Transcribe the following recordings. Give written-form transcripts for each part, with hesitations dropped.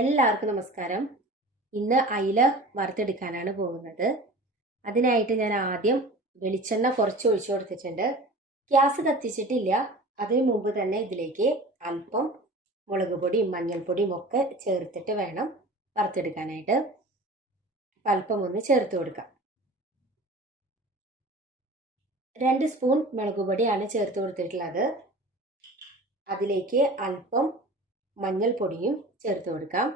എല്ലാവർക്കും നമസ്കാരം. ഇന്ന് അയില വറുത്തെടുക്കാനാണ് പോകുന്നത്. അതിനായിട്ട് ഞാൻ ആദ്യം വെളിച്ചെണ്ണ കുറച്ച് ഒഴിച്ചു കൊടുത്തിട്ടുണ്ട്. ഗ്യാസ് കത്തിച്ചിട്ടില്ല. അതിനു മുമ്പ് തന്നെ ഇതിലേക്ക് അല്പം മുളക് പൊടിയും മഞ്ഞൾപ്പൊടിയും ഒക്കെ ചേർത്തിട്ട് വേണം വറുത്തെടുക്കാനായിട്ട്. അല്പം ഒന്ന് ചേർത്ത് കൊടുക്കാം. 2 സ്പൂൺ മുളക് പൊടിയാണ് ചേർത്ത് കൊടുത്തിട്ടുള്ളത്. അതിലേക്ക് അല്പം മഞ്ഞൾപ്പൊടിയും ചേർത്ത് കൊടുക്കാം.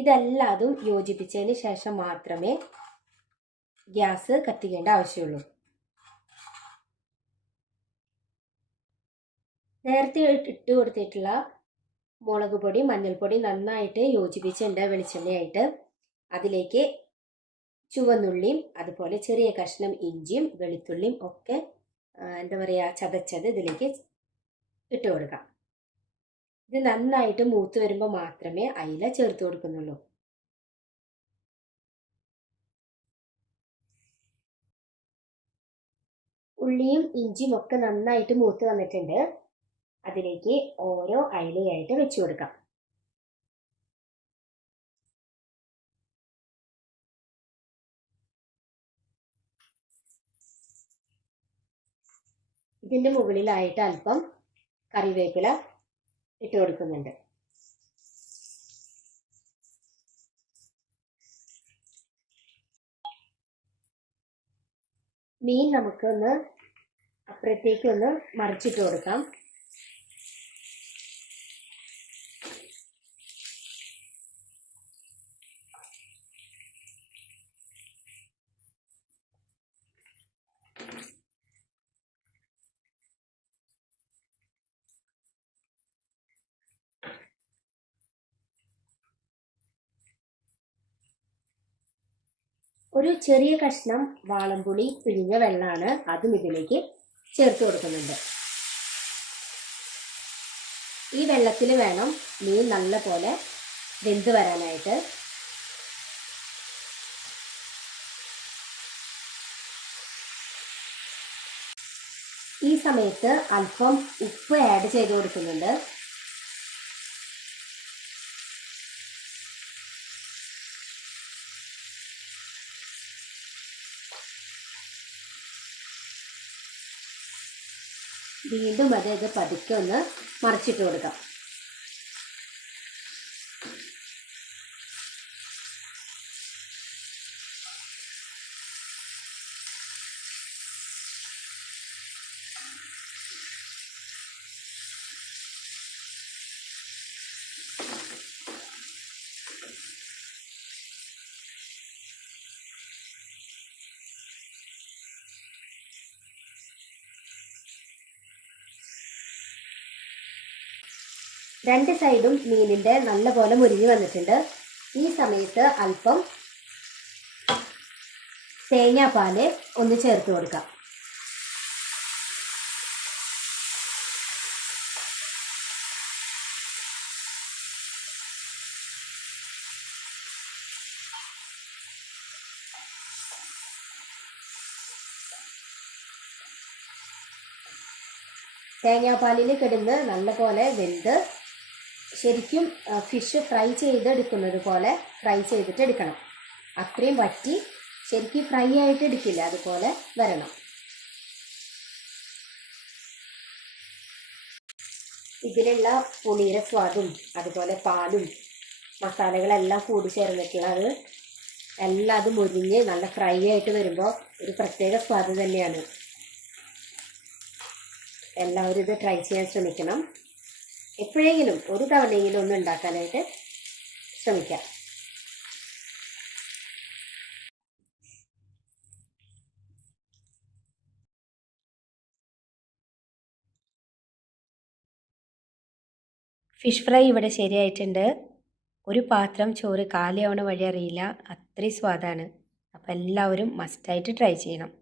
ഇതെല്ലാതും യോജിപ്പിച്ചതിന് ശേഷം മാത്രമേ ഗ്യാസ് കത്തിക്കേണ്ട ആവശ്യമുള്ളൂ. നേരത്തെ ഇട്ട് കൊടുത്തിട്ടുള്ള മുളക് പൊടി മഞ്ഞൾപ്പൊടി നന്നായിട്ട് യോജിപ്പിച്ചിട്ടുണ്ട് വെളിച്ചെണ്ണയായിട്ട്. അതിലേക്ക് ചുവന്നുള്ളിയും അതുപോലെ ചെറിയ കഷ്ണം ഇഞ്ചിയും വെളുത്തുള്ളിയും ഒക്കെ ചതച്ചത് ഇതിലേക്ക് ഇട്ട് കൊടുക്കാം. ഇത് നന്നായിട്ട് മൂത്ത് വരുമ്പോൾ മാത്രമേ അയില ചേർത്ത് കൊടുക്കുന്നുള്ളൂ. ഉള്ളിയും ഇഞ്ചിയും ഒക്കെ നന്നായിട്ട് മൂത്ത് വന്നിട്ടുണ്ട്. അതിലേക്ക് ഓരോ അയിലയായിട്ട് വെച്ചു കൊടുക്കാം. ഇതിന്റെ മുകളിലായിട്ട് അല്പം കറിവേപ്പില ഇട്ട് കൊടുക്കുന്നുണ്ട്. മീൻ നമുക്കൊന്ന് അപ്പുറത്തേക്ക് ഒന്ന് മറിച്ചിട്ട് കൊടുക്കാം. ഒരു ചെറിയ കഷ്ണം വാളംപുളി പിഴിഞ്ഞ വെള്ളമാണ്, അതും ഇതിലേക്ക് ചേർത്ത് കൊടുക്കുന്നുണ്ട്. ഈ വെള്ളത്തിൽ വേണം മീൻ നല്ല പോലെ വെന്ത് വരാനായിട്ട്. ഈ സമയത്ത് അല്പം ഉപ്പ് ആഡ് ചെയ്ത് കൊടുക്കുന്നുണ്ട്. വീണ്ടും ഇത് പതുക്കെ ഒന്ന് മറിച്ചിട്ട് കൊടുക്കാം. രണ്ട് സൈഡും മീനിന്റെ നല്ലപോലെ മുരിഞ്ഞു വന്നിട്ടുണ്ട്. ഈ സമയത്ത് അല്പം തേങ്ങാപ്പാല് ഒന്ന് ചേർത്ത് കൊടുക്കാം. തേങ്ങാപ്പാലിൽ കിടന്ന് നല്ലപോലെ വെന്ത് ശരിക്കും ഫിഷ് ഫ്രൈ ചെയ്തെടുക്കുന്നത് പോലെ ഫ്രൈ ചെയ്തിട്ട് എടുക്കണം. അത്രയും വറ്റി ശരിക്കും ഫ്രൈ ആയിട്ട് എടുക്കില്ല, അതുപോലെ വരണം. ഇതിലുള്ള പുളിയുടെ സ്വാദും അതുപോലെ പാലും മസാലകളെല്ലാം കൂടി ചേർന്നിട്ടുള്ളത് എല്ലാം അത് മുരിഞ്ഞ് നല്ല ഫ്രൈ ആയിട്ട് വരുമ്പോൾ ഒരു പ്രത്യേക സ്വാദ് തന്നെയാണ്. എല്ലാവരും ഇത് ട്രൈ ചെയ്യാൻ ശ്രമിക്കണം. എപ്പോഴെങ്കിലും ഒരു തവണയെങ്കിലും ഒന്ന് ഉണ്ടാക്കാനായിട്ട് ശ്രമിക്കാം. ഫിഷ് ഫ്രൈ ഇവിടെ ശരിയായിട്ടുണ്ട്. ഒരു പാത്രം ചോറ് കാലിയാവണ വഴി അറിയില്ല, അത്രയും സ്വാദാണ്. അപ്പോൾ എല്ലാവരും മസ്റ്റായിട്ട് ട്രൈ ചെയ്യണം.